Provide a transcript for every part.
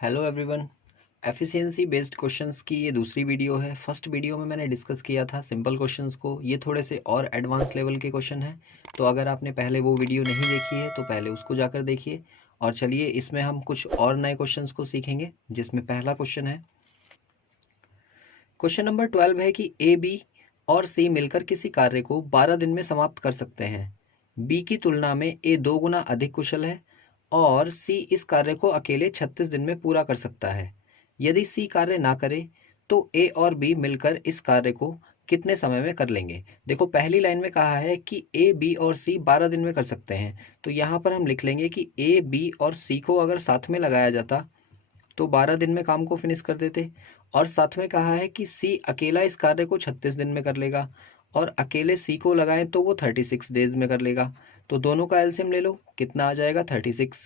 Hello everyone. Efficiency based questions की ये दूसरी वीडियो है। फर्स्ट वीडियो में मैंने डिस्कस किया था सिंपल क्वेश्चंस को। ये थोड़े से और एडवांस लेवल के क्वेश्चन हैं, तो अगर आपने पहले वो वीडियो नहीं देखी है तो पहले उसको जाकर देखिए। और चलिए इसमें हम कुछ और नए क्वेश्चंस को सीखेंगे, जिसमें पहला क्वेश्चन है, क्वेश्चन नंबर 12 है कि ए बी और सी मिलकर किसी कार्य को 12 दिन में समाप्त कर सकते हैं। बी की तुलना में ए 2 गुना अधिक कुशल है और सी इस कार्य को अकेले 36 दिन में पूरा कर सकता है। यदि सी कार्य ना करे तो ए और बी मिलकर इस कार्य को कितने समय में कर लेंगे। देखो, पहली लाइन में कहा है कि ए बी और सी 12 दिन में कर सकते हैं, तो यहाँ पर हम लिख लेंगे कि ए बी और सी को अगर साथ में लगाया जाता तो 12 दिन में काम को फिनिश कर देते। और साथ में कहा है कि सी अकेला इस कार्य को 36 दिन में कर लेगा और अकेले सी को लगाएं तो वो 36 डेज में कर लेगा। तो दोनों का एलसीएम ले लो, कितना आ जाएगा 36।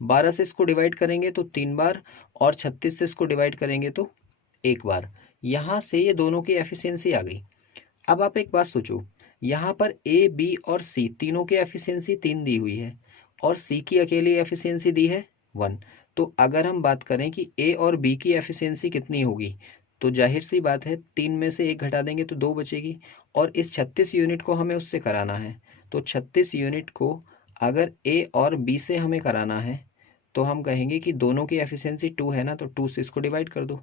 12 से इसको डिवाइड करेंगे तो 3 बार और 36 से इसको डिवाइड करेंगे तो 1 बार। यहाँ से ये दोनों की एफिशिएंसी आ गई। अब आप एक बात सोचो, यहाँ पर ए बी और सी तीनों की एफिशिएंसी 3 दी हुई है और सी की अकेली एफिशिएंसी दी है 1। तो अगर हम बात करें कि ए और बी की एफिशिएंसी कितनी होगी, तो जाहिर सी बात है 3 में से 1 घटा देंगे तो 2 बचेगी। और इस 36 यूनिट को हमें उससे कराना है, तो 36 यूनिट को अगर ए और बी से हमें कराना है तो हम कहेंगे कि दोनों की एफिशिएंसी 2 है ना, तो 2 से इसको डिवाइड कर दो।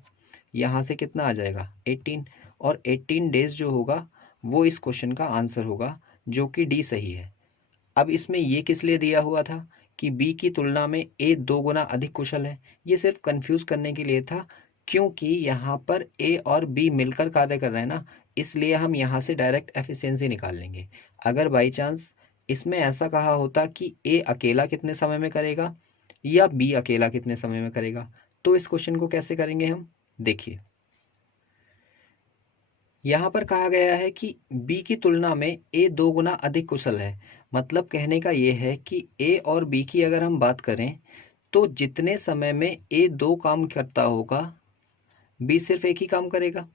यहाँ से कितना आ जाएगा 18। और 18 डेज जो होगा वो इस क्वेश्चन का आंसर होगा, जो कि डी सही है। अब इसमें ये किस लिए दिया हुआ था कि बी की तुलना में ए 2 गुना अधिक कुशल है, ये सिर्फ कंफ्यूज करने के लिए था, क्योंकि यहाँ पर ए और बी मिलकर कार्य कर रहे हैं ना, इसलिए हम यहाँ से डायरेक्ट एफिशिएंसी निकाल लेंगे। अगर बाई चांस इसमें ऐसा कहा होता कि ए अकेला कितने समय में करेगा या बी अकेला कितने समय में करेगा, तो इस क्वेश्चन को कैसे करेंगे हम, देखिए। यहाँ पर कहा गया है कि बी की तुलना में ए 2 गुना अधिक कुशल है। मतलब कहने का ये है कि ए और बी की अगर हम बात करें तो जितने समय में ए 2 काम करता होगा, बी सिर्फ एक ही काम करेगा,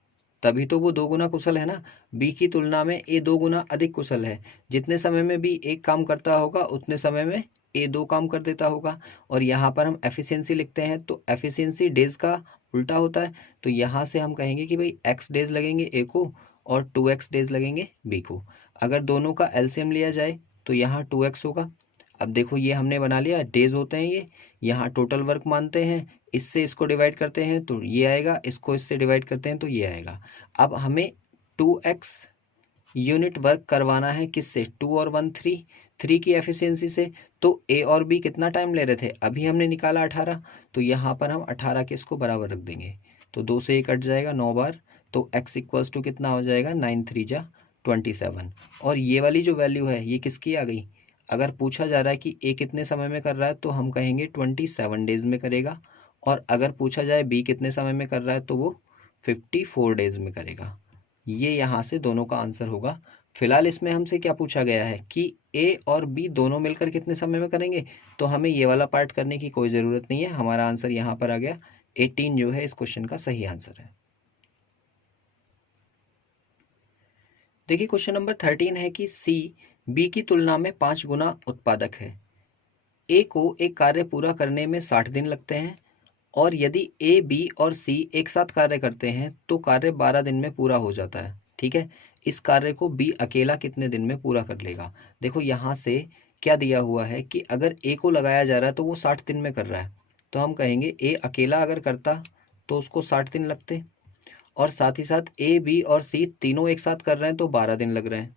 तभी तो वो 2 गुना कुशल है ना। बी की तुलना में ए 2 गुना अधिक कुशल है, जितने समय में बी एक काम करता होगा उतने समय में ए 2 काम कर देता होगा। और यहाँ पर हम एफिशिएंसी लिखते हैं तो एफिशिएंसी डेज का उल्टा होता है, तो यहाँ से हम कहेंगे कि भाई एक्स डेज लगेंगे ए को और 2x डेज लगेंगे बी को। अगर दोनों का एलसीएम लिया जाए तो यहाँ 2x होगा। अब देखो, ये हमने बना लिया डेज होते हैं ये, यहाँ टोटल वर्क मानते हैं, इससे इसको डिवाइड करते हैं तो ये आएगा, इसको इससे डिवाइड करते हैं तो ये आएगा। अब हमें 2x यूनिट वर्क करवाना है किससे, 2 और 1 3, 3 की एफिशिएंसी से। तो ए और बी कितना टाइम ले रहे थे, अभी हमने निकाला 18, तो यहाँ पर हम 18 के इसको बराबर रख देंगे, तो 2 से ये कट जाएगा 9 बार। तो x इक्वल्स टू कितना हो जाएगा 9 3 जा 27। और ये वाली जो वैल्यू है ये किसकी आ गई, अगर पूछा जा रहा है कि ए कितने समय में कर रहा है तो हम कहेंगे 27 डेज में करेगा। और अगर पूछा जाए बी कितने समय में कर रहा है तो वो 54 डेज में करेगा। ये यहाँ से दोनों का आंसर होगा। फिलहाल इसमें हमसे क्या पूछा गया है कि ए और बी दोनों मिलकर कितने समय में करेंगे, तो हमें ये वाला पार्ट करने की कोई ज़रूरत नहीं है। हमारा आंसर यहाँ पर आ गया 18 जो है इस क्वेश्चन का सही आंसर है। देखिए, क्वेश्चन नंबर 13 है कि सी बी की तुलना में 5 गुना उत्पादक है। ए को एक कार्य पूरा करने में 60 दिन लगते हैं और यदि ए बी और सी एक साथ कार्य करते हैं तो कार्य 12 दिन में पूरा हो जाता है। ठीक है, इस कार्य को बी अकेला कितने दिन में पूरा कर लेगा। देखो, यहाँ से क्या दिया हुआ है कि अगर ए को लगाया जा रहा है तो वो 60 दिन में कर रहा है, तो हम कहेंगे ए अकेला अगर करता तो उसको 60 दिन लगते। और साथ ही साथ ए बी और सी तीनों एक साथ कर रहे हैं तो 12 दिन लग रहे हैं।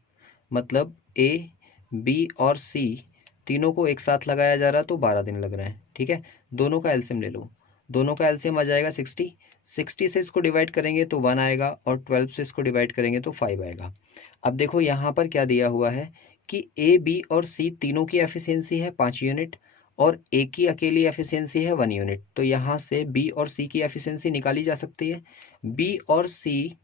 मतलब ए बी और सी तीनों को एक साथ लगाया जा रहा है तो 12 दिन लग रहे हैं। ठीक है, दोनों का एलसीएम ले लो, दोनों का एलसीएम आ जाएगा 60। 60 से इसको डिवाइड करेंगे तो 1 आएगा और 12 से इसको डिवाइड करेंगे तो 5 आएगा। अब देखो, यहाँ पर क्या दिया हुआ है कि ए बी और सी तीनों की एफिशिएंसी है 5 यूनिट और ए की अकेली एफिशिएंसी है 1 यूनिट। तो यहाँ से बी और सी की एफिशिएंसी निकाली जा सकती है। बी और सी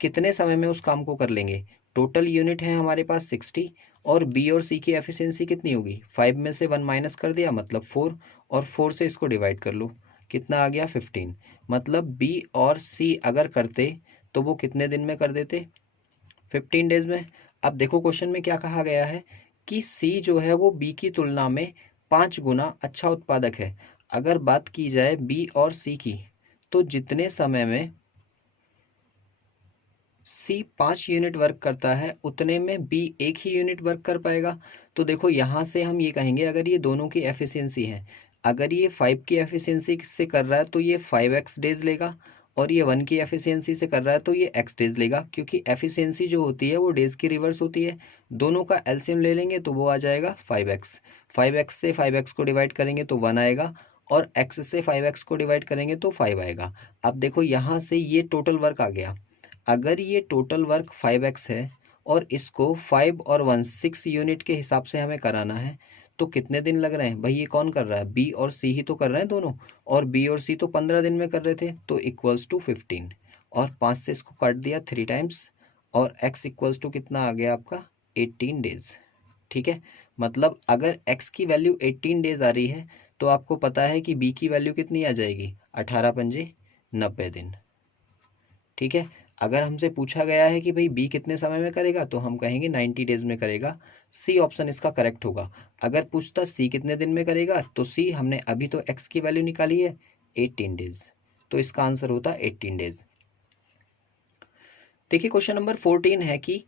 कितने समय में उस काम को कर लेंगे, टोटल यूनिट है हमारे पास 60 और बी और सी की एफिशिएंसी कितनी होगी, 5 में से 1 माइनस कर दिया मतलब 4, और 4 से इसको डिवाइड कर लो, कितना आ गया 15। मतलब बी और सी अगर करते तो वो कितने दिन में कर देते, 15 डेज में। अब देखो, क्वेश्चन में क्या कहा गया है कि सी जो है वो बी की तुलना में 5 गुना अच्छा उत्पादक है। अगर बात की जाए बी और सी की, तो जितने समय में सी 5 यूनिट वर्क करता है उतने में बी 1 ही यूनिट वर्क कर पाएगा। तो देखो यहाँ से हम ये कहेंगे, अगर ये दोनों की एफिशिएंसी है, अगर ये 5 की एफिशिएंसी से कर रहा है तो ये 5x डेज लेगा, और ये 1 की एफिशिएंसी से कर रहा है तो ये x डेज लेगा, क्योंकि एफिशिएंसी जो होती है वो डेज की रिवर्स होती है। दोनों का एलसीएम ले लेंगे तो वो आ जाएगा 5x। 5x से 5x को डिवाइड करेंगे तो 1 आएगा, और x से 5x को डिवाइड करेंगे तो 5 आएगा। अब देखो यहाँ से ये टोटल वर्क आ गया। अगर ये टोटल वर्क 5x है और इसको 5 और 1 6 यूनिट के हिसाब से हमें कराना है, तो कितने दिन लग रहे हैं भाई? ये कौन कर रहा है? बी और सी ही तो कर रहे हैं दोनों, और बी और सी तो 15 दिन में कर रहे थे, तो इक्वल्स टू 15, और 5 से इसको काट दिया 3 टाइम्स, और x इक्वल्स टू कितना आ गया आपका? 18 डेज। ठीक है, मतलब अगर x की वैल्यू 18 डेज आ रही है तो आपको पता है कि b की वैल्यू कितनी आ जाएगी? 18 पंजे 90 दिन। ठीक है, अगर हमसे पूछा गया है कि भाई बी कितने समय में करेगा, तो हम कहेंगे 90 डेज में करेगा। सी ऑप्शन इसका करेक्ट होगा। अगर पूछता सी कितने दिन में करेगा, तो सी, हमने अभी तो एक्स की वैल्यू निकाली है 18 डेज, तो इसका आंसर होता 18 डेज। देखिए क्वेश्चन नंबर 14 है कि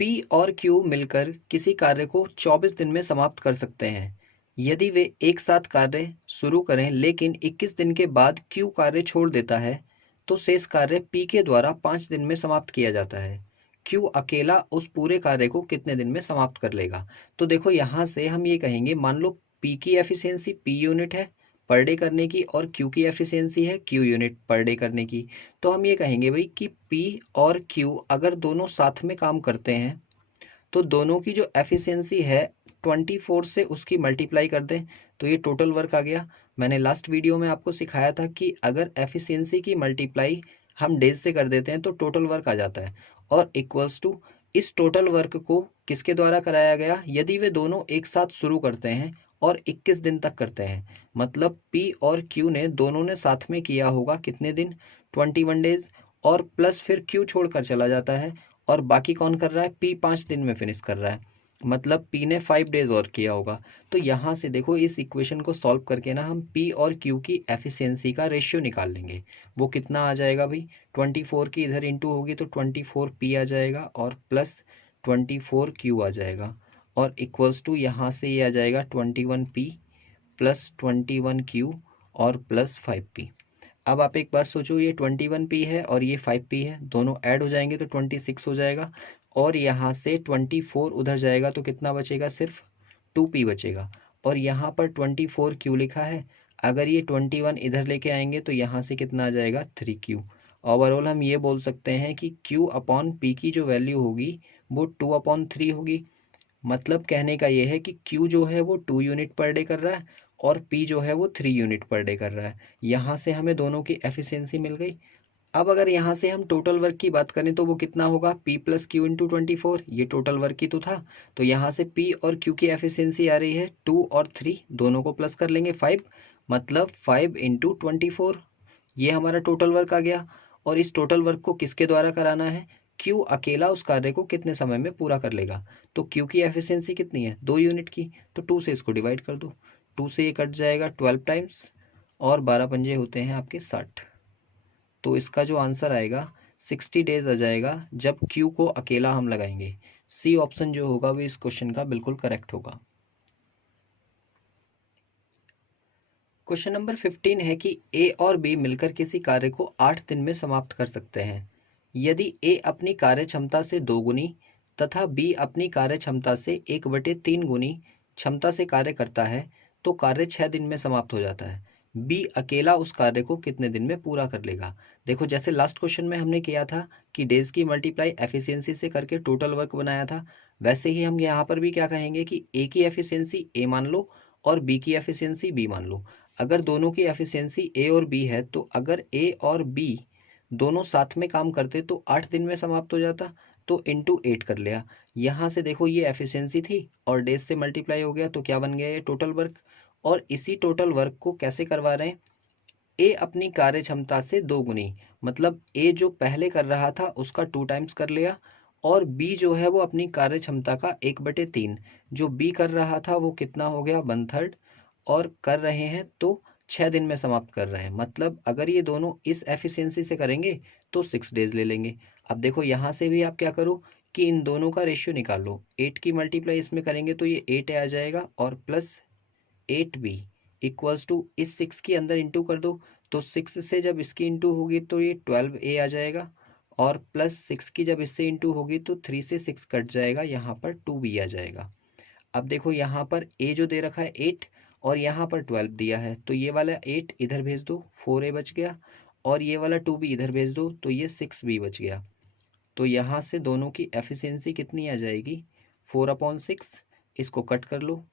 पी और क्यू मिलकर किसी कार्य को 24 दिन में समाप्त कर सकते हैं। यदि वे एक साथ कार्य शुरू करें लेकिन 21 दिन के बाद क्यू कार्य छोड़ देता है, तो शेष कार्य पी के द्वारा 5 दिन में समाप्त किया जाता है। क्यू अकेला उस पूरे कार्य को कितने दिन में समाप्त कर लेगा? तो देखो यहाँ से हम ये कहेंगे, मान लो पी की एफिशिएंसी पी यूनिट है पर डे करने की, और क्यू की एफिशिएंसी है क्यू यूनिट पर डे करने की। तो हम ये कहेंगे भाई कि पी और क्यू अगर दोनों साथ में काम करते हैं, तो दोनों की जो एफिशिएंसी है 24 से उसकी मल्टीप्लाई कर दें तो ये टोटल वर्क आ गया। मैंने लास्ट वीडियो में आपको सिखाया था कि अगर एफिशिएंसी की मल्टीप्लाई हम डेज से कर देते हैं तो टोटल वर्क आ जाता है, और इक्वल्स टू इस टोटल वर्क को किसके द्वारा कराया गया? यदि वे दोनों एक साथ शुरू करते हैं और 21 दिन तक करते हैं, मतलब पी और क्यू ने दोनों ने साथ में किया होगा कितने दिन? 21 डेज, और प्लस फिर क्यू छोड़कर चला जाता है, और बाकी कौन कर रहा है? पी 5 दिन में फिनिश कर रहा है, मतलब पी ने 5 डेज और किया होगा। तो यहाँ से देखो इस इक्वेशन को सॉल्व करके ना हम पी और क्यू की एफिशिएंसी का रेशियो निकाल लेंगे। वो कितना आ जाएगा भाई? 24 की इधर इंटू होगी तो 24 पी आ जाएगा, और प्लस 24 क्यू आ जाएगा, और इक्वल्स टू यहाँ से ये आ जाएगा 21 पी प्लस 21 क्यू और प्लस 5 पी। अब आप एक बात सोचो, ये 21 पी है और ये 5 पी है, दोनों ऐड हो जाएंगे तो 26 हो जाएगा, और यहाँ से 24 उधर जाएगा तो कितना बचेगा? सिर्फ 2 पी बचेगा, और यहाँ पर 24 क्यू लिखा है। अगर ये 21 इधर लेके आएंगे तो यहाँ से कितना आ जाएगा? 3 क्यू। ओवरऑल हम ये बोल सकते हैं कि क्यू अपॉन पी की जो वैल्यू होगी वो 2/3 होगी। मतलब कहने का ये है कि Q जो है वो 2 यूनिट पर डे कर रहा है, और P जो है वो 3 यूनिट पर डे कर रहा है। यहाँ से हमें दोनों की एफिशिएंसी मिल गई। अब अगर यहाँ से हम टोटल वर्क की बात करें तो वो कितना होगा? P प्लस क्यू इंटू 24, ये टोटल वर्क की तो था। तो यहाँ से P और Q की एफिशिएंसी आ रही है 2 और 3, दोनों को प्लस कर लेंगे 5, मतलब 5 इंटू 24, ये हमारा टोटल वर्क आ गया। और इस टोटल वर्क को किसके द्वारा कराना है? क्यू अकेला उस कार्य को कितने समय में पूरा कर लेगा? तो क्यू की एफिशिएंसी कितनी है? 2 यूनिट की, तो 2 से इसको डिवाइड कर दो, 2 से ये कट जाएगा 12 टाइम्स, और 12 पंजे होते हैं आपके 60। तो इसका जो आंसर आएगा 60 डेज आ जाएगा जब क्यू को अकेला हम लगाएंगे। सी ऑप्शन जो होगा वो इस क्वेश्चन का बिल्कुल करेक्ट होगा। क्वेश्चन नंबर 15 है कि ए और बी मिलकर किसी कार्य को 8 दिन में समाप्त कर सकते हैं। यदि ए अपनी कार्य क्षमता से 2 गुनी तथा बी अपनी कार्य क्षमता से 1/3 गुनी क्षमता से कार्य करता है, तो कार्य 6 दिन में समाप्त हो जाता है। बी अकेला उस कार्य को कितने दिन में पूरा कर लेगा? देखो जैसे लास्ट क्वेश्चन में हमने किया था कि डेज की मल्टीप्लाई एफिशिएंसी से करके टोटल वर्क बनाया था, वैसे ही हम यहाँ पर भी क्या कहेंगे कि ए की एफिशिएंसी ए मान लो और बी की एफिशिएंसी बी मान लो। अगर दोनों की एफिशिएंसी ए और बी है, तो अगर ए और बी दोनों साथ में काम करते तो 8 दिन में समाप्त हो जाता, तो इंटू 8 कर लिया। यहाँ से देखो ये एफिशिएंसी थी और डेज से मल्टीप्लाई हो गया तो क्या बन गया? ये टोटल वर्क। और इसी टोटल वर्क को कैसे करवा रहे हैं? ए अपनी कार्य क्षमता से 2 गुनी, मतलब ए जो पहले कर रहा था उसका 2 टाइम्स कर लिया, और बी जो है वो अपनी कार्य क्षमता का 1/3, जो बी कर रहा था वो कितना हो गया? 1/3, और कर रहे हैं तो 6 दिन में समाप्त कर रहे हैं, मतलब अगर ये दोनों इस एफिशिएंसी से करेंगे तो 6 डेज ले लेंगे। अब देखो यहाँ से भी आप क्या करो कि इन दोनों का रेशियो निकाल लो। 8 की मल्टीप्लाई इसमें करेंगे तो ये 8 आ जाएगा, और प्लस 8b इक्वल्स टू इस 6 के अंदर इंटू कर दो, तो 6 से जब इसकी इंटू होगी तो ये 12a आ जाएगा, और प्लस 6 की जब इससे इंटू होगी तो 3 से 6 कट जाएगा, यहाँ पर 2b आ जाएगा। अब देखो यहाँ पर a जो दे रखा है 8 और यहाँ पर 12 दिया है, तो ये वाला 8 इधर भेज दो, 4a बच गया, और ये वाला 2b इधर भेज दो तो ये 6b बच गया। तो यहाँ से दोनों की एफिशिएंसी कितनी आ जाएगी, 4/6। इसको कट कर लो,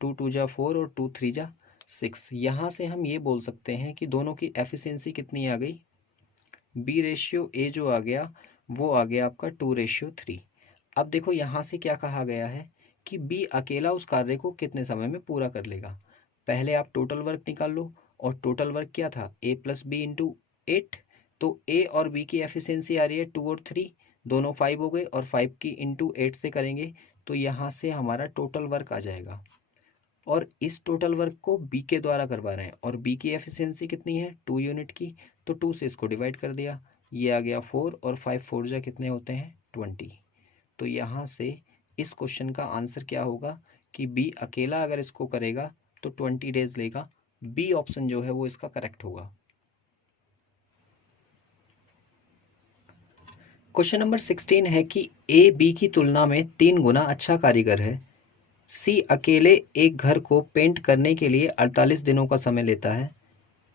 2 2 जा 4 और 2 3 जा 6। यहाँ से हम ये बोल सकते हैं कि दोनों की एफिशिएंसी कितनी आ गई, बी रेशियो ए जो आ गया वो आ गया आपका 2:3। अब देखो यहाँ से क्या कहा गया है कि बी अकेला उस कार्य को कितने समय में पूरा कर लेगा। पहले आप टोटल वर्क निकाल लो, और टोटल वर्क क्या था, ए प्लस बी इंटू 8। तो ए और बी की एफिशिएंसी आ रही है 2 और 3, दोनों 5 हो गए, और 5 की इंटू 8 से करेंगे तो यहाँ से हमारा टोटल वर्क आ जाएगा। और इस टोटल वर्क को बी के द्वारा करवा रहे हैं, और बी की एफिशिएंसी कितनी है 2 यूनिट की, तो 2 से इसको डिवाइड कर दिया, ये आ गया 4, और 5 4 जा कितने होते हैं 20। तो यहाँ से इस क्वेश्चन का आंसर क्या होगा कि बी अकेला अगर इसको करेगा तो 20 डेज लेगा। बी ऑप्शन जो है वो इसका करेक्ट होगा। क्वेश्चन नंबर 16 है कि ए बी की तुलना में 3 गुना अच्छा कारीगर है। सी अकेले एक घर को पेंट करने के लिए 48 दिनों का समय लेता है।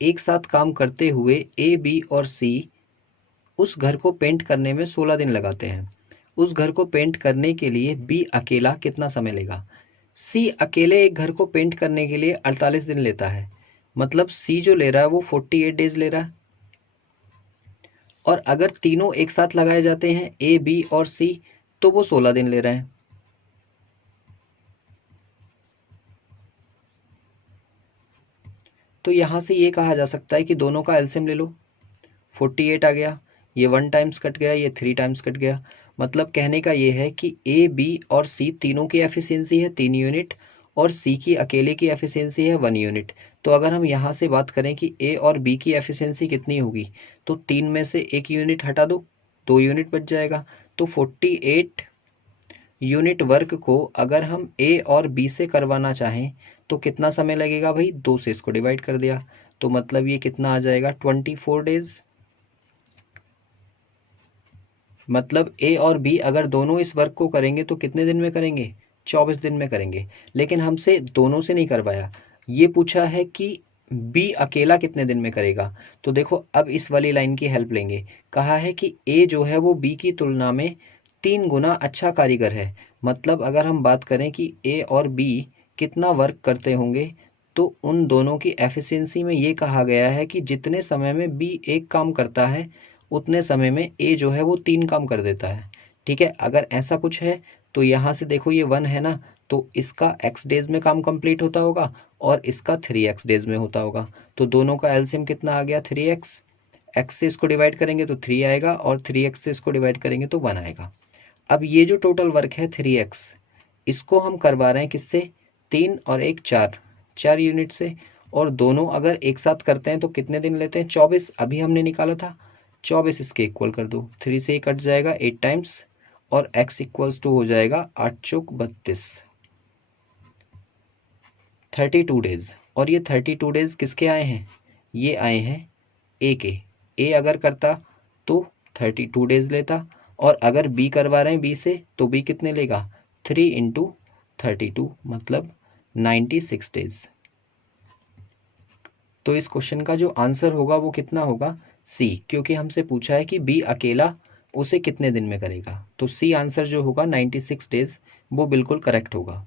एक साथ काम करते हुए ए बी और सी उस घर को पेंट करने में 16 दिन लगाते हैं। उस घर को पेंट करने के लिए बी अकेला कितना समय लेगा। सी अकेले एक घर को पेंट करने के लिए 48 दिन लेता है, मतलब सी जो ले रहा है वो 48 डेज ले रहा है। और अगर तीनों एक साथ लगाए जाते हैं ए बी और सी तो वो 16 दिन ले रहे हैं। तो यहाँ से ये कहा जा सकता है कि दोनों का एलसीएम ले लो, 48 आ गया, ये 1 टाइम्स कट गया, ये 3 टाइम्स कट गया। मतलब कहने का ये है कि ए बी और सी तीनों की एफिशिएंसी है 3 यूनिट, और सी की अकेले की एफिशिएंसी है 1 यूनिट। तो अगर हम यहाँ से बात करें कि ए और बी की एफिशिएंसी कितनी होगी, तो 3 में से 1 यूनिट हटा दो, 2 यूनिट बच जाएगा। तो 48 यूनिट वर्क को अगर हम ए और बी से करवाना चाहें तो कितना समय लगेगा भाई, 2 से इसको डिवाइड कर दिया, तो मतलब ये कितना आ जाएगा 24 डेज। मतलब ए और बी अगर दोनों इस वर्क को करेंगे तो कितने दिन में करेंगे, 24 दिन में करेंगे। लेकिन हमसे दोनों से नहीं करवाया, ये पूछा है कि बी अकेला कितने दिन में करेगा। तो देखो अब इस वाली लाइन की हेल्प लेंगे। कहा है कि ए जो है वो बी की तुलना में 3 गुना अच्छा कारीगर है। मतलब अगर हम बात करें कि ए और बी कितना वर्क करते होंगे, तो उन दोनों की एफिशिएंसी में ये कहा गया है कि जितने समय में बी एक काम करता है उतने समय में ए जो है वो 3 काम कर देता है। ठीक है, अगर ऐसा कुछ है तो यहाँ से देखो ये 1 है ना, तो इसका x डेज में काम कंप्लीट होता होगा और इसका 3x डेज में होता होगा। तो दोनों का एलसीएम कितना आ गया 3x। x से इसको डिवाइड करेंगे तो 3 आएगा, और 3x से इसको डिवाइड करेंगे तो 1 आएगा। अब ये जो टोटल वर्क है 3x, इसको हम करवा रहे हैं किससे, 3 और 1 4, 4 यूनिट से। और दोनों अगर एक साथ करते हैं तो कितने दिन लेते हैं, 24 अभी हमने निकाला था, 24 इसके इक्वल कर दो, 3 से 1 कट जाएगा 8 टाइम्स, और x इक्वल्स टू हो जाएगा 8 चौक 32, 32 डेज। और ये 32 डेज किसके आए हैं, ये आए हैं ए के। ए अगर करता तो 32 डेज लेता, और अगर बी करवा रहे हैं बी से तो बी कितने लेगा, 3 इंटू 32, मतलब 96 डेज। तो इस क्वेश्चन का जो आंसर होगा वो कितना होगा, सी, क्योंकि हमसे पूछा है कि बी अकेला उसे कितने दिन में करेगा। तो सी आंसर जो होगा 96 डेज, वो बिल्कुल करेक्ट होगा।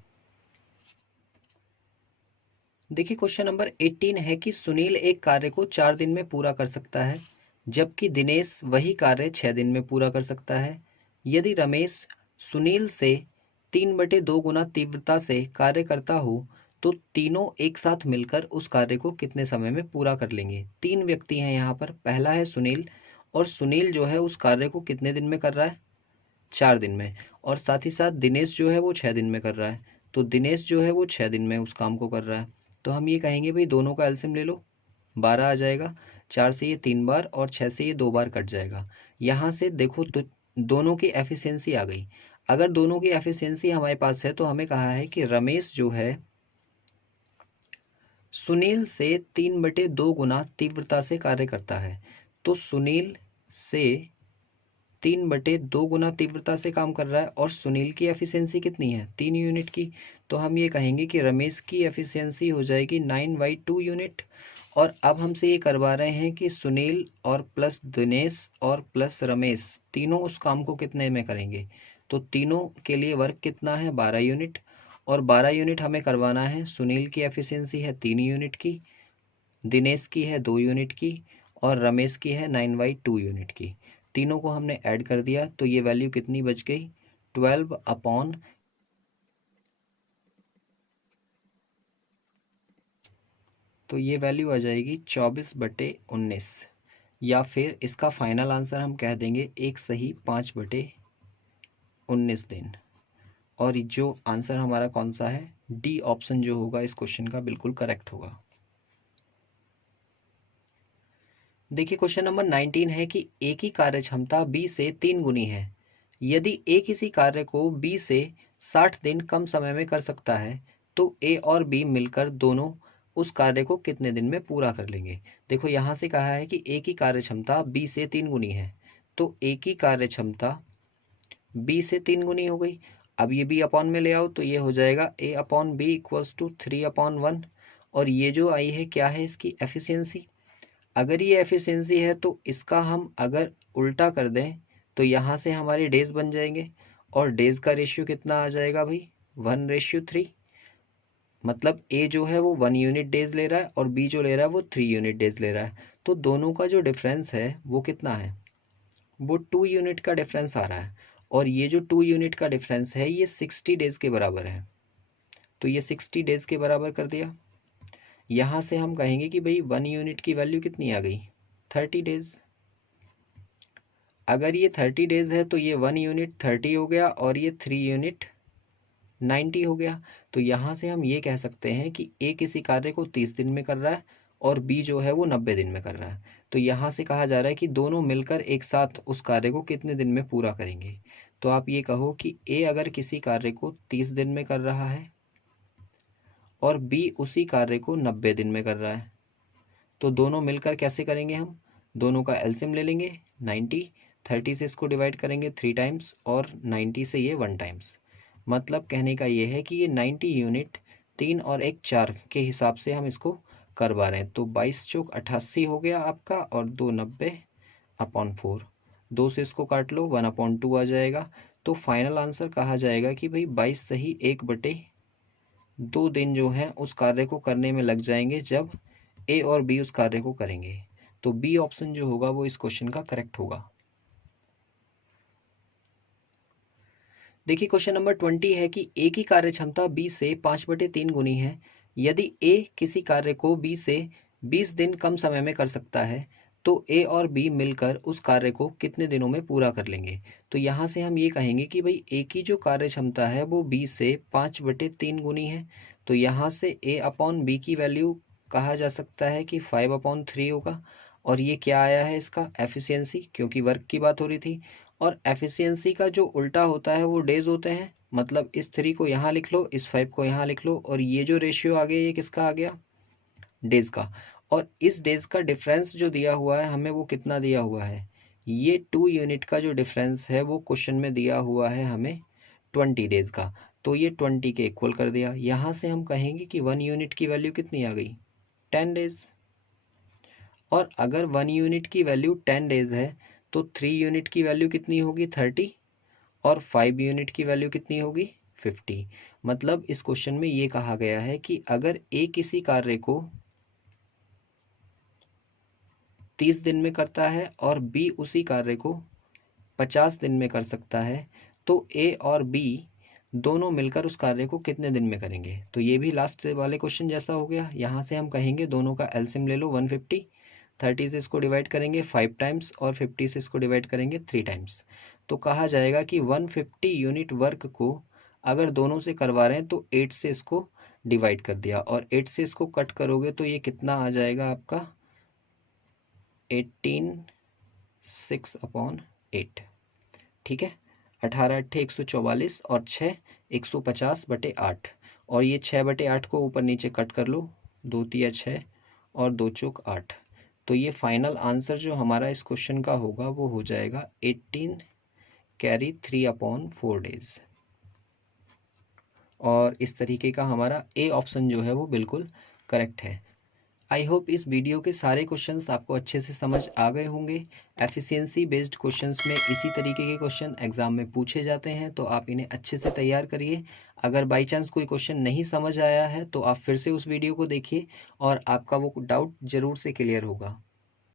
देखिए क्वेश्चन नंबर 18 है कि सुनील एक कार्य को 4 दिन में पूरा कर सकता है, जबकि दिनेश वही कार्य 6 दिन में पूरा कर सकता है। यदि रमेश सुनील से 3/2 गुना तीव्रता से कार्य करता हो तो तीनों एक साथ मिलकर उस कार्य को कितने समय में पूरा कर लेंगे। 3 व्यक्ति हैं यहाँ पर, पहला है सुनील, और सुनील जो है उस कार्य को कितने दिन में कर रहा है, 4 दिन में। और साथ ही साथ दिनेश जो है वो 6 दिन में कर रहा है, तो दिनेश जो है वो 6 दिन में उस काम को कर रहा है। तो हम ये कहेंगे भाई दोनों का एलसीएम ले लो, 12 आ जाएगा, 4 से ये 3 बार और 6 से ये 2 बार कट जाएगा। यहाँ से देखो तो दोनों की एफिशिएंसी आ गई। अगर दोनों की एफिशिएंसी हमारे पास है तो हमें कहा है कि रमेश जो है सुनील से 3/2 गुना तीव्रता से कार्य करता है। तो सुनील से 3/2 गुना तीव्रता से काम कर रहा है और सुनील की एफिशिएंसी कितनी है, 3 यूनिट की। तो हम ये कहेंगे कि रमेश की एफिशिएंसी हो जाएगी 9/2 यूनिट। और अब हमसे ये करवा रहे हैं कि सुनील और प्लस दिनेश और प्लस रमेश तीनों उस काम को कितने में करेंगे। तो तीनों के लिए वर्क कितना है, 12 यूनिट। और 12 यूनिट हमें करवाना है। सुनील की एफिशिएंसी है 3 यूनिट की, दिनेश की है 2 यूनिट की और रमेश की है 9/2 यूनिट की। तीनों को हमने ऐड कर दिया तो ये वैल्यू कितनी बच गई, 12 अपॉन, तो ये वैल्यू आ जाएगी 24/19। या फिर इसका फाइनल आंसर हम कह देंगे 1 सही 5/19 दिन। और जो आंसर हमारा कौन सा है, डी ऑप्शन जो होगा इस क्वेश्चन का बिल्कुल करेक्ट होगा। देखिए क्वेश्चन नंबर 19 है कि ए की कार्य क्षमता बी से 3 गुनी है। यदि ए किसी कार्य को बी से 60 दिन कम समय में कर सकता है तो ए और बी मिलकर दोनों उस कार्य को कितने दिन में पूरा कर लेंगे। देखो यहाँ से कहा है कि ए की कार्य क्षमता बी से 3 गुनी है, तो ए की कार्य क्षमता बी से 3 गुनी हो गई। अब ये बी अपॉन में ले आओ तो ये हो जाएगा ए अपॉन बी इक्वल्स टू 3/1। और ये जो आई है क्या है, इसकी एफिशिएंसी। अगर ये एफिशिएंसी है तो इसका हम अगर उल्टा कर दें तो यहाँ से हमारे डेज बन जाएंगे। और डेज का रेशियो कितना आ जाएगा भाई, 1:3। मतलब ए जो है वो 1 यूनिट डेज ले रहा है और बी जो ले रहा है वो 3 यूनिट डेज ले रहा है। तो दोनों का जो डिफरेंस है वो कितना है, वो 2 यूनिट का डिफरेंस आ रहा है। और ये जो 2 यूनिट का डिफरेंस है ये 60 डेज के बराबर है। तो ये 60 डेज के बराबर कर दिया। यहाँ से हम कहेंगे कि भाई 1 यूनिट की वैल्यू कितनी आ गई, 30 डेज। अगर ये 30 डेज है तो ये 1 यूनिट 30 हो गया और ये 3 यूनिट 90 हो गया। तो यहाँ से हम ये कह सकते हैं कि ए किसी कार्य को 30 दिन में कर रहा है और बी जो है वो 90 दिन में कर रहा है। तो यहाँ से कहा जा रहा है कि दोनों मिलकर एक साथ उस कार्य को कितने दिन में पूरा करेंगे। तो आप ये कहो कि ए अगर किसी कार्य को 30 दिन में कर रहा है और बी उसी कार्य को 90 दिन में कर रहा है, तो दोनों मिलकर कैसे करेंगे, हम दोनों का एलसीएम ले लेंगे 90। 30 से इसको डिवाइड करेंगे 3 टाइम्स और 90 से ये 1 टाइम्स। मतलब कहने का ये है कि ये 90 यूनिट 3 और 1 4 के हिसाब से हम इसको करवा रहे हैं। तो 22 चौक 88 हो गया आपका और 2 90/4। 2 से इसको काट लो 1/2 आ जाएगा। तो फाइनल आंसर कहा जाएगा कि भाई 22 सही 1/2 दिन जो है उस कार्य को करने में लग जाएंगे जब ए और बी उस कार्य को करेंगे। तो बी ऑप्शन जो होगा वो इस क्वेश्चन का करेक्ट होगा। देखिए क्वेश्चन नंबर 20 है कि ए की कार्य क्षमता बी से 5/3 गुनी है। यदि ए किसी कार्य को बी से 20 दिन कम समय में कर सकता है तो ए और बी मिलकर उस कार्य को कितने दिनों में पूरा कर लेंगे। तो यहाँ से हम ये कहेंगे कि भाई ए की जो कार्य क्षमता है वो बी से 5/3 गुनी है। तो यहाँ से ए अपॉन बी की वैल्यू कहा जा सकता है कि 5/3 होगा। और ये क्या आया है, इसका एफिशिएंसी, क्योंकि वर्क की बात हो रही थी। और एफिशिएंसी का जो उल्टा होता है वो डेज होते हैं। मतलब इस 3 को यहाँ लिख लो, इस 5 को यहाँ लिख लो और ये जो रेशियो आ गया ये किसका आ गया, डेज का। और इस डेज का डिफरेंस जो दिया हुआ है हमें वो कितना दिया हुआ है, ये 2 यूनिट का जो डिफरेंस है वो क्वेश्चन में दिया हुआ है हमें 20 डेज का। तो ये 20 के इक्वल कर दिया। यहाँ से हम कहेंगे कि 1 यूनिट की वैल्यू कितनी आ गई, 10 डेज। और अगर 1 यूनिट की वैल्यू 10 डेज है तो 3 यूनिट की वैल्यू कितनी होगी, 30। और 5 यूनिट की वैल्यू कितनी होगी, 50। मतलब इस क्वेश्चन में ये कहा गया है कि अगर ए किसी कार्य को 30 दिन में करता है और बी उसी कार्य को 50 दिन में कर सकता है तो ए और बी दोनों मिलकर उस कार्य को कितने दिन में करेंगे। तो ये भी लास्ट वाले क्वेश्चन जैसा हो गया। यहाँ से हम कहेंगे दोनों का एलसीएम ले लो 150। 30 से इसको डिवाइड करेंगे 5 टाइम्स और 50 से इसको डिवाइड करेंगे 3 टाइम्स। तो कहा जाएगा कि 150 यूनिट वर्क को अगर दोनों से करवा रहे हैं तो 8 से इसको डिवाइड कर दिया और 8 से इसको कट करोगे तो ये कितना आ जाएगा आपका, 18 6/8, ठीक है। 18 अट्ठे 144 और 6 150/8, और ये 6/8 को ऊपर नीचे कट कर लो, 2 तिया 6 और 2 चौक 8। तो ये फाइनल आंसर जो हमारा इस क्वेश्चन का होगा वो हो जाएगा 18 कैरी 3/4 डेज। और इस तरीके का हमारा ए ऑप्शन जो है वो बिल्कुल करेक्ट है। आई होप इस वीडियो के सारे क्वेश्चंस आपको अच्छे से समझ आ गए होंगे। एफिशिएंसी बेस्ड क्वेश्चंस में इसी तरीके के क्वेश्चन एग्जाम में पूछे जाते हैं, तो आप इन्हें अच्छे से तैयार करिए। अगर बाई चांस कोई क्वेश्चन नहीं समझ आया है तो आप फिर से उस वीडियो को देखिए और आपका वो डाउट ज़रूर से क्लियर होगा।